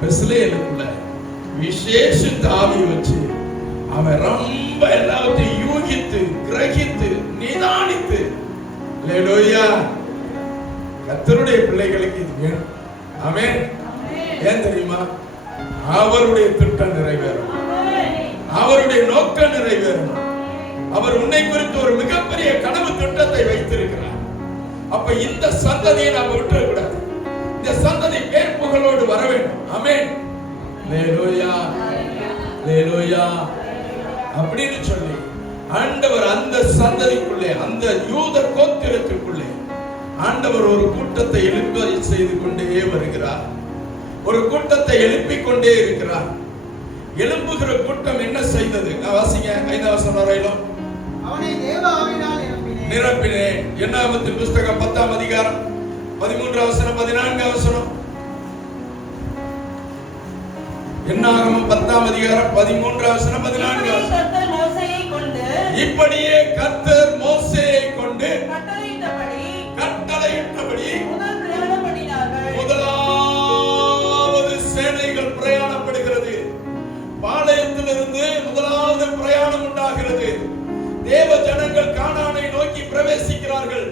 பெஸ்லேலுக்குள்ள விசேஷித்த ஆவி வச்சு அவன் ரொம்ப எல்லாத்தையும் யூகித்து கிரகித்து நிதானித்து, அல்லேலூயா, கர்த்தருடைய பிள்ளைகளுக்கு இது வேணும். ஆமென். ஏன் தெரியுமா? அவருடைய திட்டம் நிறைவேறும், அவருடைய நோக்கம் நிறைவேறும். அவர் உன்னை குறித்து ஒரு மிகப்பெரிய கனவு திட்டத்தை வைத்திருக்கிறார். அப்ப இந்த சந்ததியை நாம விட்டுறக்கூடாது. இந்த சந்ததி பேர் புகழோடு வர வேண்டும். ஆமென். அல்லேலூயா, அல்லேலூயா அப்படின்னு சொல்லி ஆண்டவர் அந்த சந்ததிக்குள்ளே, அந்த யூத கோத்திரத்திற்குள்ளே ஆண்டவர் ஒரு கூட்டத்தை எழுப்ப செய்து கொண்டே வருகிறார். ஒரு கூட்டத்தை எழுப்பிக் கொண்டே இருக்கிறார். எழுப்புகிற கூட்டம் என்ன செய்தது? வாசிங்க 5ஆம் வசனம் வரையிலும். அவனை தேவ ஆவியினால் நிரப்பினேன். என்னாகமத்தின் புஸ்தகம் 10ஆம் அதிகாரம் 13ஆம் வசனம் 14ஆம் வசனம். என்னாகமம் 10ஆம் அதிகாரம் 13ஆம் வசனம் 14ஆம் வசனம். இப்படியே கர்த்தர் மோசேயை கொண்டு கட்டளையிட்டபடி முதலாவது சேனைகள் பிரயாணப்படுகிறது. பாளையத்திலிருந்து முதலாவது பிரயாணம் உண்டாகிறது. தேவ ஜனங்கள் கானானை நோக்கி பிரவேசிக்கிறார்கள்.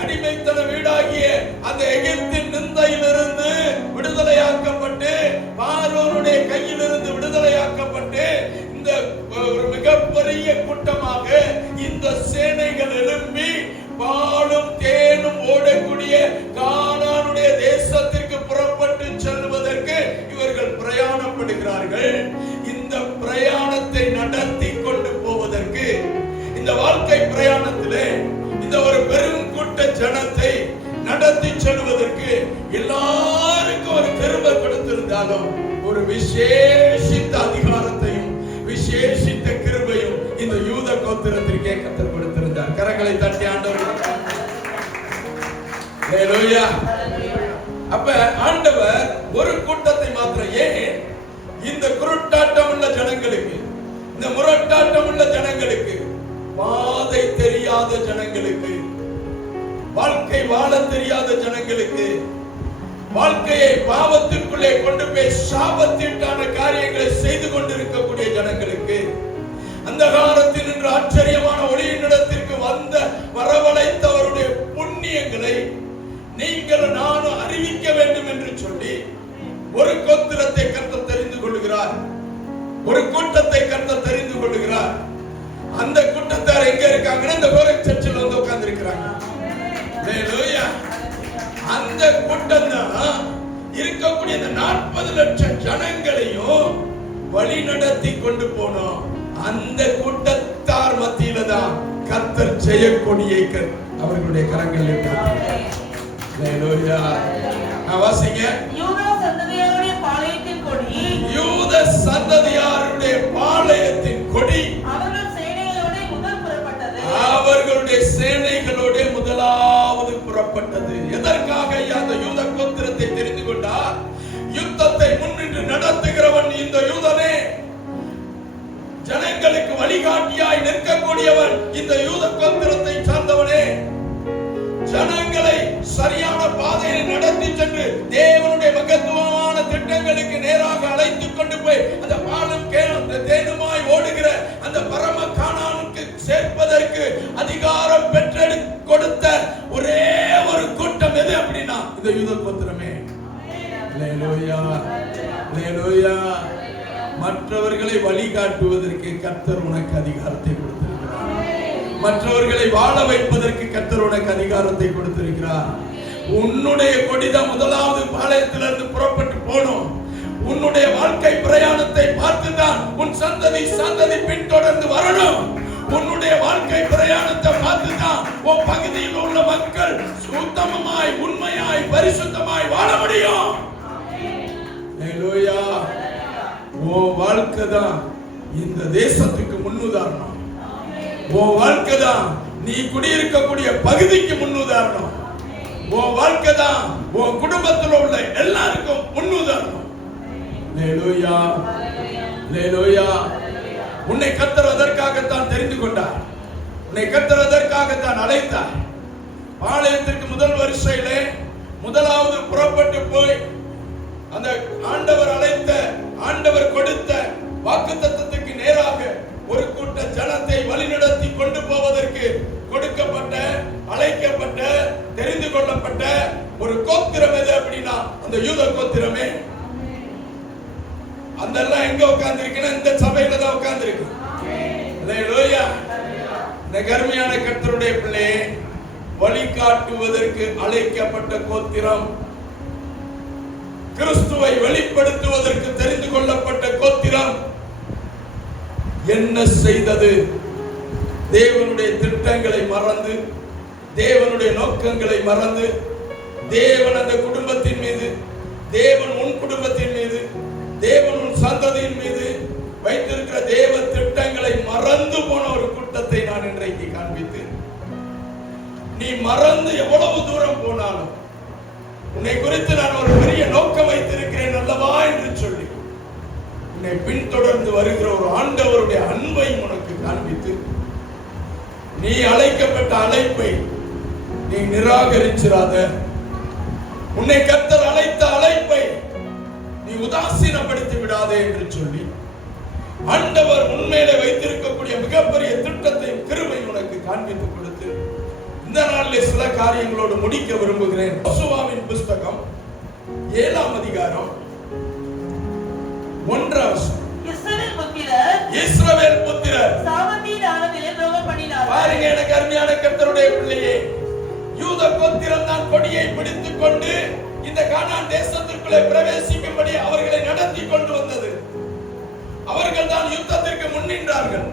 அடிமைத்தன வீடாகிய அந்த எகிப்தின் நிந்தையிலிருந்து விடுதலையாக்கப்பட்டு, பார்வோனுடைய கையிலிருந்து விடுதலையாக்கப்பட்டு, இந்த ஒரு மிகப்பெரிய கூட்டமாக இந்த சேனைகள் எழும்பி பாலும் தேனும் ஓடக்கூடிய கானானுடைய தேசத்திற்கு புறப்பட்டு செல்வதற்கு இவர்கள் பிரயாணப்படுகிறார்கள். இந்த பிரயாணத்தை நடத்தி கொண்டு போவதற்கு, இந்த வாழ்க்கை பிரயாணத்திலே இந்த ஒரு பெரும் கூட்ட ஜனத்தை நடத்தி செல்வதற்கு எல்லாருக்கும் ஒரு கிருபை கொடுத்திருந்தாலும் ஒரு விசேஷித்த அதிகாரத்தையும் விசேஷித்த கிருபையும் இந்த யூத கோத்திரத்திற்கே கர்த்தர் கொடுத்திருந்தார். கரங்களை தட்டி ஆண்டவர். ஹalleluya. அப்ப ஆண்டவர் ஒரு கூட்டத்தை மாத்திரம், ஏன் இந்த குருட்டாட்டம் உள்ள ஜனங்களுக்கு, இந்த முரட்டாட்டம் உள்ள ஜனங்களுக்கு, பாதை தெரியாத ஜனங்களுக்கு, வாழ்க்கை வாழ தெரியாத ஜனங்களுக்கு, வாழ்க்கையை பாவத்திற்குள்ளே கொண்டு போய் சாபத்திற்கான காரியங்களை செய்து கொண்டிருக்கக்கூடிய ஜனங்களுக்கு, அந்த காலத்தில் இன்று ஆச்சரியமான ஒளியினிடத்திற்கு வந்த வரவழைத்தவருடைய புண்ணியங்களை நீங்கள் நானும் அறிவிக்க வேண்டும் என்று சொல்லி ஒரு கோத்திரத்தை கர்த்தர் தெரிந்து கொள்கிறார். ஒரு கூட்டத்தை கர்த்தர் தெரிந்து கொள்கிறார். அந்த கூட்டத்தார் எங்க இருக்காங்கன்னா இந்த கோரக் சர்ச்சில் வந்து உட்கார்ந்து இருக்கிறாங்க. ஹalleluya. அந்த கூட்டம் தான் இருக்கக்கூடிய இந்த 40 லட்சம் ஜனங்களையும் வழி நடத்தி கொண்டு போனோம். அந்த கூட்டத்தார் மத்தியில தான் கர்த்தர் ஜெயக்கொடியை அவர்களுடைய கரங்களில் இருக்கிறார். ஹalleluya. வாசிங்க. யூதா சந்ததியாருடைய பாளையத்தின் கொடி, யூத சந்ததியாருடைய பாளையத்தின் கொடி அவர்களுடைய சேனைகளோட முதலாவது புறப்பட்டது. எதற்காக அந்த யூத கோத்திரத்தை தெரிந்து கொண்டார்? யுத்தத்தை முன்னின்று நடத்துகிறவன் இந்த யூதனே, ஜனங்களுக்கு வழிகாட்டியாய் நிற்கக்கூடியவன் இந்த யூத கோத்திரத்தை சார்ந்தவனே, ஜனங்களை சரியான பாதையை நடத்தி சென்று தேவனுடைய மகத்துவமான திட்டங்களுக்கு நேராக அழைத்துக் கொண்டு போய் அந்த பாலும் தேனுமாய் ஓடுகிற அந்த பரம கானானுக்கு சேர்ப்பதற்கு அதிகாரம் பெற்று கொடுத்த ஒரே ஒரு கூட்டம் எது அப்படின்னா இந்த யூத கோத்திரமே. ஹalleluya, ஹalleluya. மற்றவர்களை வழிகாட்டுவதற்கு கர்த்தர் உனக்கு அதிகாரத்தை கொடுத்திருக்கிறார். மற்றவர்களை வாழ வைப்பதற்கு கர்த்தர் உனக்கு அதிகாரத்தை கொடுத்திருக்கிறார். உன்னுடைய கொடிதான் முதலாவது பாளையத்திலிருந்து புறப்பட்டு போனோம். உன்னுடைய வாழ்க்கை பிரயாணத்தை பார்த்துதான் உன் சந்ததி பின்தொடர்ந்து வரணும். உன்னுடைய வாழ்க்கை பிரயாணத்தை பார்த்துதான் உன் பகுதியில் உள்ள மக்கள் சுத்தமாய் உண்மையாய் பரிசுத்தமாய் வாழ முடியும். ஹalleluya. உன் வாழ்க்கை தான் இந்த தேசத்துக்கு முன்னுதாரணம். உன் வாழ்க்கை தான் நீ குடியிருக்கக்கூடிய பகுதிக்கு முன்னுதாரணம். உன் வாழ்க்கை தான் உன் குடும்பத்தில் உள்ள எல்லாருக்கும் முன்னுதாரணம். ஹalleluya, ஹalleluya. உன்னை கர்த்தர் அதற்காகத்தான் தெரிந்து கொண்டார். உன்னை கர்த்தர் அதற்காகத்தான் அழைத்தார். பாளையத்திற்கு முதல் வரிசையிலே முதலாவது புறப்பட்டு போய் அந்த ஆண்டவர் அழைத்த, ஆண்டவர் கொடுத்த வாக்குத்தத்தத்துக்கு நேராக ஒரு கூட்ட ஜனத்தை வழிநடத்தி கொண்டு போவதற்கு கொடுக்கப்பட்ட, அழைக்கப்பட்ட, தெரிந்து கொள்ளப்பட்ட ஒரு கோத்திரம் எது அப்படின்னா அந்த யூத கோத்திரமே. அந்த எல்லாம் எங்க உட்கார்ந்து இருக்குன்னா இந்த சபையில தான் உட்கார்ந்து இருக்கு. அல்லேலூயா. இந்த கருமையான கர்த்தருடைய பிள்ளையே, வழிகாட்டுவதற்கு அழைக்கப்பட்ட கோத்திரம், கிறிஸ்துவை வெளிப்படுத்துவதற்கு தெரிந்து கொள்ளப்பட்ட கோத்திரம் என்ன செய்தது? தேவனுடைய திட்டங்களை மறந்து, தேவனுடைய நோக்கங்களை மறந்து, தேவன் அந்த குடும்பத்தின் மீது, தேவன் உன் குடும்பத்தின் மீது, தேவன் உன் சந்ததியின் மீது வைத்திருக்கிற தேவ திட்டங்களை மறந்து போன ஒரு கூட்டத்தை நான் இன்றைக்கு காண்பித்து, நீ மறந்து எவ்வளவு தூரம் போனாலும் உன்னை குறித்து நான் ஒரு பெரிய நோக்கம் வைத்திருக்கிறேன் அல்லவா என்று சொல்லி உன்னை பின்தொடர்ந்து வருகிற ஒரு ஆண்டவருடைய அன்பை உனக்கு காண்பித்து, நீ அழைக்கப்பட்ட அழைப்பை நீ நிராகரிச்சிராத, உன்னை கர்த்தர் அழைத்த அழைப்பை நீ உதாசீனப்படுத்தி விடாதே என்று சொல்லி ஆண்டவர் உன்மேலே வைத்திருக்கக்கூடிய மிகப்பெரிய திட்டத்தை, கிருபை உனக்கு காண்பித்து கொடுத்து இந்த நாளில் சில காரியங்களோடு முடிக்க விரும்புகிறேன். யோசுவாவின் புஸ்தகம் 7ஆம் அதிகாரம் 1ஆம் வசனம். இஸ்ரவேல் புத்திரர் சாபத்தின் ஆழத்திலே துரோகம் பண்ணினார்கள். பாருங்க, எனக்கு அருமையான கர்த்தருடைய பிள்ளையே, யூத கோத்திரம் தான் கொடியை பிடித்துக் கொண்டு இந்த கானான் தேசத்திற்குள்ளே பிரவேசிக்கும்படி அவர்களை நடத்தி கொண்டு வந்தது. அவர்கள் தான் யுத்தத்திற்கு முன்னின்றார்கள்.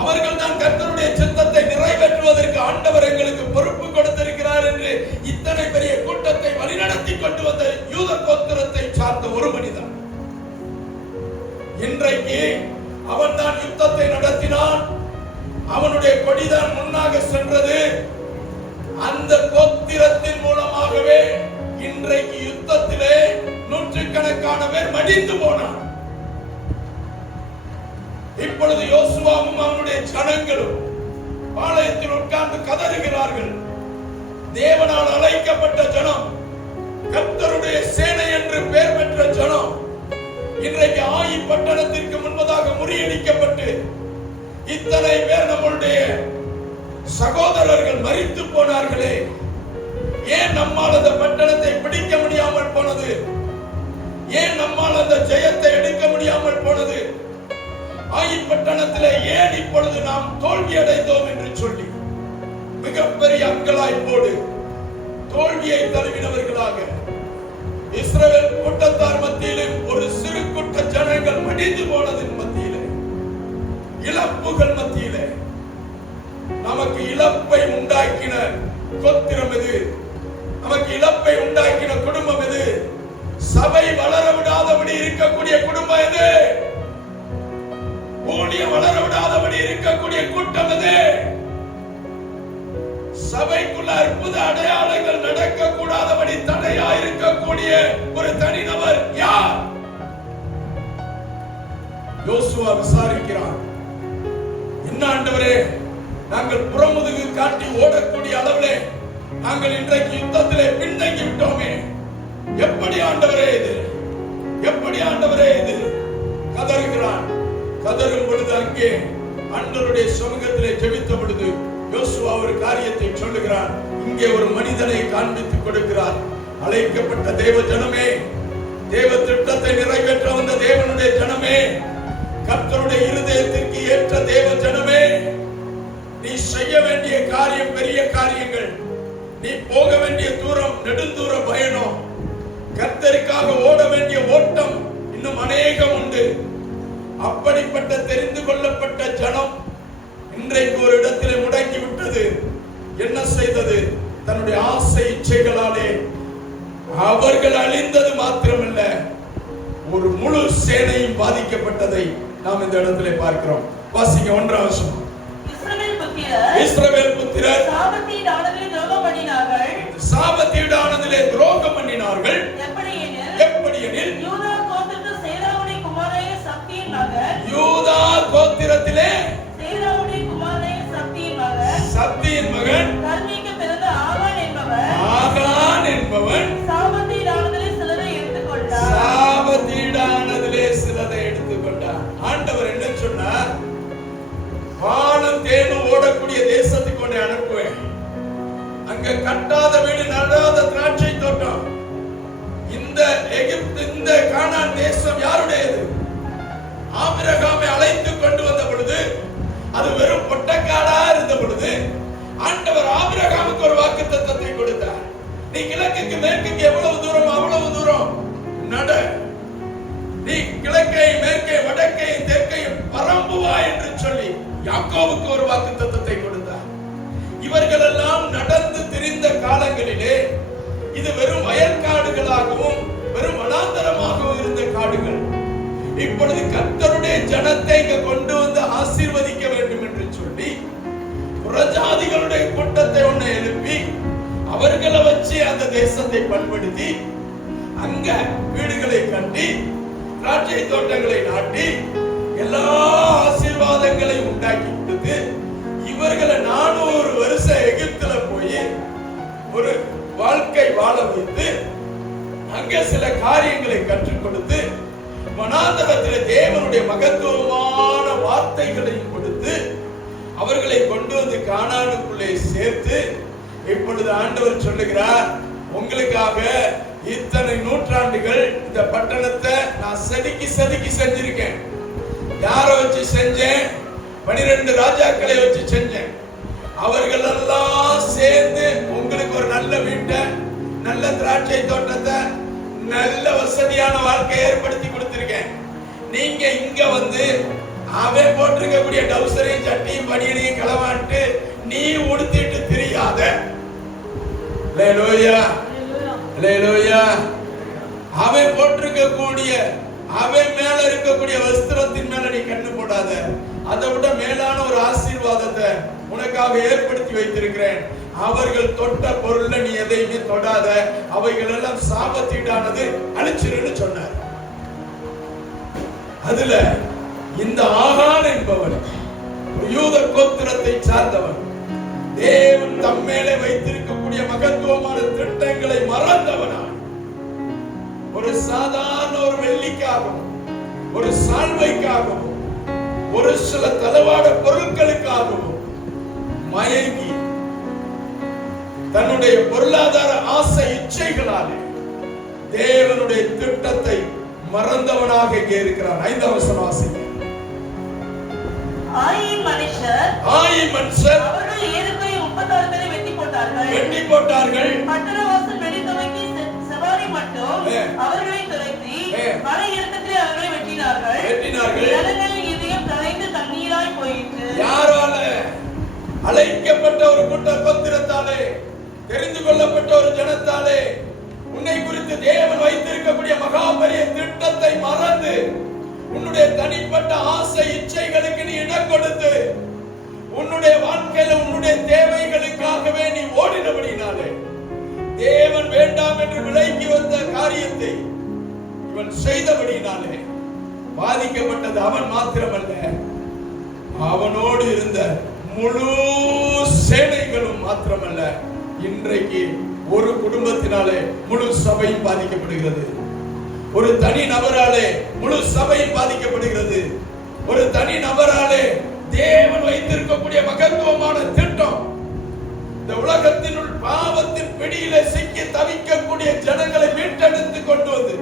அவர்கள் தான் கர்த்தருடைய சித்தத்தை நிறைவேற்றுவதற்கு ஆண்டவர் எங்களுக்கு பொறுப்பு கொடுத்திருக்கிறார் என்று இத்தனை பெரிய கூட்டத்தை வழிநடத்தி கொண்டு வந்த யூத கோத்திரத்தை சார்ந்த ஒரு மனிதன் இன்றைக்கு அவன் தான் யுத்தத்தை நடத்தினான். அவனுடைய கொடிதான் முன்னாக சென்றது. அந்த கோத்திரத்தின் மூலமாகவே இன்றைக்கு யுத்தத்திலே நூற்றுக்கணக்கான பேர் மடிந்து போனார். இப்பொழுது யோசுவாவும் அவனுடைய ஜனங்களும் பாளையத்தில் உட்கார்ந்து கதறுகிறார்கள். தேவனால் அழைக்கப்பட்ட ஜனம், கர்த்தருடைய சேனை என்று பெயர் பெற்ற ஜனம் இன்றைக்கு ஆயி பட்டணத்திற்கு முன்பதாக முறியடிக்கப்பட்டு இத்தனை பேர் நம்மளுடைய சகோதரர்கள் மரித்து போனார்களே, ஏன் நம்மால் அந்த பட்டணத்தை பிடிக்க முடியாமல் போனது? ஏன் நம்மால் அந்த ஜெயத்தை எடுக்க முடியாமல் போனது? ஆயி பட்டணத்திலே ஏன் இப்பொழுது நாம் தோல்வி அடைந்தோம் என்று சொல்லி மிகப்பெரிய அங்கலாய்ப்போடு தோல்வியை தழுவினவர்களாக இஸ்ரவேல் கூட்டத்தார் மத்தியிலே ஒரு சிறு கூட்ட ஜனங்கள் மடிந்து போனதின் மத்தியிலே, இழப்புகள் மத்தியிலே நமக்கு இழப்பை உண்டாக்கின கோத்திரம் எது? நமக்கு இழப்பை உண்டாக்கின குடும்பம் எது? சபை வளர விடாதபடி இருக்கக்கூடிய குடும்பம் எது? ஊழியம் வளர விடாதபடி இருக்கக்கூடிய கூட்டம் எது? சபைக்குள்ள அற்புத அடையாளங்கள் நடக்க கூடாதபடி தடையா இருக்கக்கூடிய ஒரு தனிநபர் யார்? யோசுவா விசாரிக்கிறார். என்ன ஆண்டவரே, நாங்கள் புறமுதுகு காட்டி ஓடக்கூடிய அளவிலே நாங்கள் இன்றைக்கு யுத்தத்திலே பின்தங்கி விட்டோமே, எப்படி ஆண்டவரே இது? எப்படி ஆண்டவரே இது? கதறுகிறான். கதறும் பொழுது அங்கே ஆண்டவருடைய சமூகத்திலே ஜெபித்த பொழுது யோசுவா ஒரு காரியத்தை சொல்லுகிறார். இங்கே ஒரு மனிதனை காண்பித்துக் கொடுக்கிறார். அழைக்கப்பட்ட தேவ ஜனமே, தேவ திட்டத்தை நிறைவேற்ற வந்த தேவனுடைய ஜனமே, கர்த்தருடைய இருதயத்திற்கு ஏற்ற தேவ ஜனமே, நீ செய்ய வேண்டிய காரியம் பெரிய காரியங்கள். நீ போக வேண்டிய தூரம் நெடுந்தூர பயணம். கர்த்தருக்காக ஓட வேண்டிய ஓட்டம் இன்னும் அநேகம் உண்டு. அப்படிப்பட்ட தெரிந்து கொள்ளப்பட்ட ஜனம் இன்றைக்கு ஒரு இடத்திலே முடங்கி விட்டது. என்ன செய்தது? தன்னுடைய ஆசை இச்சைகளாலே அவர்கள் அழிந்தது மாத்திரமல்ல, ஒரு முழு சேனையும் பாதிக்கப்பட்டதை நாம் இந்த இடத்திலே பார்க்கிறோம். வாசிங்க 1ஆம் வசனம். இஸ்ரவேல் புத்திரர் சாபத்தீடானதிலே துரோகம் பண்ணினார்கள். சாபத்தீடானதிலே துரோகம் பண்ணினார்கள். எப்படியெனில் யூதா கோத்திரத்தில் சேராவுடைய குமாரனாகிய சப்தியின் மகன், யூதா கோத்திரத்திலே சேராவுடைய குமாரனாகிய சப்தியின் மகன் கர்மீக்கு பிறந்த ஆகான் என்பவன் சாபத்தீடானதிலே சிலரை எடுத்துக்கொண்டார். அது வெறும் பொட்டக்காடா இருந்த பொழுது ஆண்டவர் ஆபிரகாமுக்கு ஒரு வாக்குத்தத்தத்தை கொடுத்தார். நீ கிழக்குக்கு மேற்குக்கு எவ்வளவு தூரம் அவ்வளவு தூரம் நட, நீ கிழக்கை மேற்கை வடக்கை தெற்கையும் பரம்புவா என்று சொல்லி யாக்கோபுக்கு ஒரு வாக்குத்தத்தத்தை கொடுத்தார். இவர்கள் எல்லாம் நடந்து திரிந்த காலங்களிலே இது வெறும் வயற்காடுகளாகவும் வெறும் வனாந்தரமாகவும் இருந்த காடுகள். இப்பொழுது கர்த்தருடைய ஜனத்தை இங்க கொண்டு வந்து ஆசீர்வதிக்க வேண்டும் என்று சொல்லி புறஜாதிகளுடைய கூட்டத்தை ஒண்ணு எழுப்பி அவர்களை வச்சு அந்த தேசத்தை பண்படுத்தி அங்க வீடுகளை கட்டி திராட்சை தோட்டங்களை நாட்டி எல்லா ஆசீர்வாதங்களையும் உண்டாக்கி கொடுத்து இவர்களை 400 வருஷம் எகிப்துல போய் ஒரு வாழ்க்கை வாழ வைத்து அங்க சில காரியங்களை கற்றுக் கொடுத்து வனாந்தரத்திலே தேவனுடைய மகத்துவமான வார்த்தைகளையும் கொடுத்து அவர்களை கொண்டு வந்து கானானுக்குள்ளே சேர்த்து இப்பொழுது ஆண்டவர் சொல்லுகிறார், உங்களுக்காக இத்தனை நூற்றாண்டுகள் இந்த பட்டணத்தை நான் செதுக்கி செஞ்சிருக்கேன். யாரை வச்சு செஞ்சேன்? 12 ராஜாக்களை வச்சு செஞ்சேன். அவர்கள் எல்லாம் சேர்ந்து உங்களுக்கு ஒரு நல்ல வீட்டை, நல்ல திராட்சை தோட்டத்தை, நல்ல வசதியான வாழ்க்கையை ஏற்படுத்தி கொடுத்திருக்கேன். நீங்க இங்க வந்து அவன் போட்டிருக்கக்கூடிய டவுசரையும் சட்டியும் பனியனையும் களவாட்டு நீ உடுத்திட்டு தெரியாத. அல்லேலூயா, அல்லேலூயா. அவன் போட்டிருக்கக்கூடிய அவன் மேல இருக்கக்கூடிய வஸ்திரத்தின் மேல நீ கண்ணு போடாத. அதை விட மேலான ஒரு ஆசீர்வாதத்தை உனக்காக ஏற்படுத்தி வைத்திருக்கிறேன். அவர்கள் தொட்ட பொருள்ல நீ எதையுமே தொடாத, அவைகள் எல்லாம் சாபத்தீடானது, அழிச்சிருன்னு சொன்னார். அதுல இந்த ஆகான் என்பவன் யூத கோத்திரத்தை சார்ந்தவன், தேவன் தம்மேலே வைத்திருக்கக்கூடிய மகத்துவமான திட்டங்களை மறந்தவனான். ஒரு சாதாரண ஒரு வெள்ளிக்காகவும் ஒரு சால்வைக்காகவும் ஒரு சில தளவாட பொருட்களுக்காகவும் மயங்கி தன்னுடைய பொருளாதார ஆசை இச்சைகளாலே தேவனுடைய திட்டத்தை மறந்தவனாக இங்கே இருக்கிறான். 5ஆம் வசனம் வாசிங்க. ஆயின் மனுஷர் அவர்கள் ஏற்கனவே 36 பேரை வெட்டி போட்டார்கள். பட்டண வாசல் வெளித்துவங்கி சவாரி மட்டும் அவர்களை துரத்தி மலை இறக்கத்திலே அவர்களை வெட்டினார்கள். ஜனங்களின் இதயம் கரைந்து தண்ணீராய் போயிற்று. யாரால? அழைக்கப்பட்ட ஒரு கூட்ட கோத்திரத்தாலே, தெரிந்து கொள்ளப்பட்ட ஒரு ஜனத்தாலே உன்னை குறித்து தேவன் வைத்திருக்கக்கூடிய மகா பெரிய திட்டத்தை மறந்து உன்னுடைய தனிப்பட்ட ஆசை இச்சைகளுக்கு நீ இடம் கொடுத்து உன்னுடைய வாழ்க்கையில உன்னுடைய தேவைகளுக்காகவே நீ ஓடினபடினாலே தேவன் வேண்டாம் என்று விலகி வந்த காரியத்தை இவன் செய்தபடினாலே பாதிக்கப்பட்டது அவன் மாத்திரமல்ல, அவனோடு இருந்த முழு சேனைகளும் மாத்திரமல்ல. இன்றைக்கு ஒரு குடும்பத்தினாலே முழு சபையும் பாதிக்கப்படுகிறது. ஒரு தனி நபராலே முழு சபையும் பாதிக்கப்படுகிறது. ஒரு தனி நபராலே தேவன் வைத்திருக்கக்கூடிய மகத்துவமான திட்டம் இந்த உலகத்தினுள் பாவத்தின் பிடியிலே சிக்கி தவிக்கக்கூடிய ஜனங்களை மீட்டெடுத்து கொண்டு வந்து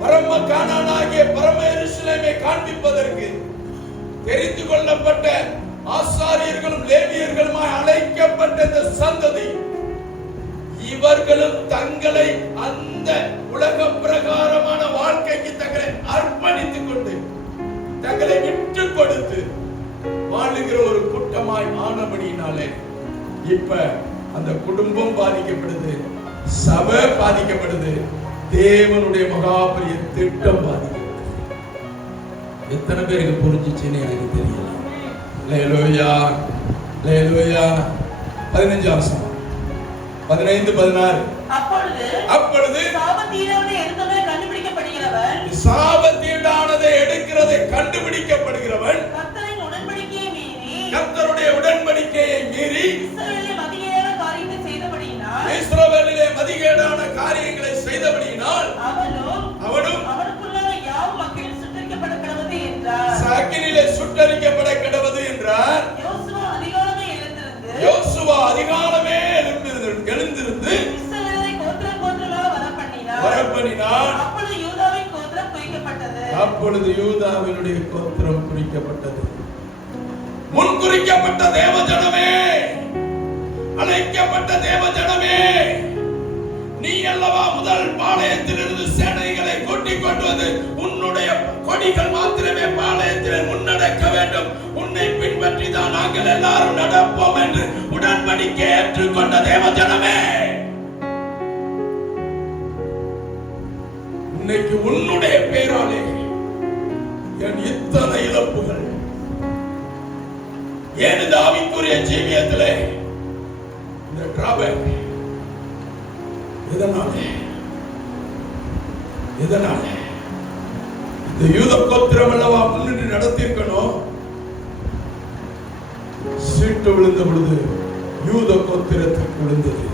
பரம கானானாகிய பரம எருசலேமை காண்பிப்பதற்கு தெரிந்து கொள்ளப்பட்ட ஆசாரியர்களும் லேவியர்களுமாய் அழைக்கப்பட்ட இந்த சந்ததி இவர்களும் தங்களை அந்த உலக பிரகாரமான வாழ்க்கைக்கு தங்களை அர்ப்பணித்துக் கொண்டு தங்களை விட்டு கொடுத்து வாழுகிற ஒரு கூட்டமாய் ஆனபடியினாலே இப்ப அந்த குடும்பம் பாதிக்கப்படுது, சபை பாதிக்கப்படுது, தேவனுடைய மகாபெரிய திட்டம் பாதிக்கப்படுது. எத்தனை பேருக்கு புரிஞ்சிச்சுன்னு எனக்கு தெரியல. அல்லேலூயா, அல்லேலூயா. 15ஆம் வசனம் 15, 16. அப்பொழுது சாபத்தீடானதை எடுக்கிறதை கண்டுபிடிக்கப்படுகிறவன் கர்த்தருடைய உடன்படிக்கையை மீறி இஸ்ரவேலிலே மதிகேடான காரியங்களை செய்தபடியினால் அவனும் அக்கினியிலே சுட்டரிக்கப்பட கடவது என்றார். யோசுவா அதிகாலமே எழுந்திருந்து வரப்பண்ணினார். அப்பொழுது யூதாவினுடைய கோத்திரம் குறிக்கப்பட்டது. முன்குறிக்கப்பட்ட தேவ ஜனமே, அழைக்கப்பட்ட தேவ ஜனமே, நீ அல்லவா முதல் பாளையத்திலிருந்து சேனைகளை கூட்டிக் கொண்டு வந்து உன்னுடைய கொடிகள் மாத்திரமே பாளையத்தில் முன்னடக்க வேண்டும். உன்னை பின்பற்றி தான் நாங்கள் எல்லாரும் நடப்போம் என்று உடன்படிக்கை ஏற்றுக்கொண்ட தேவ ஜனமே, இன்னைக்கு உன்னுடைய பேராலே என் இத்தனை இழப்புகள், ஏன் இந்த ஆவிக்குரிய ஜீவியத்திலே இந்த டிராபேக் எதனால இந்த யூத கோத்திரம் அல்லவா முன்னின்று நடத்தியிருக்கணும். சீட்டு விழுந்த பொழுது யூத கோத்திரத்துக்கு விழுந்தது.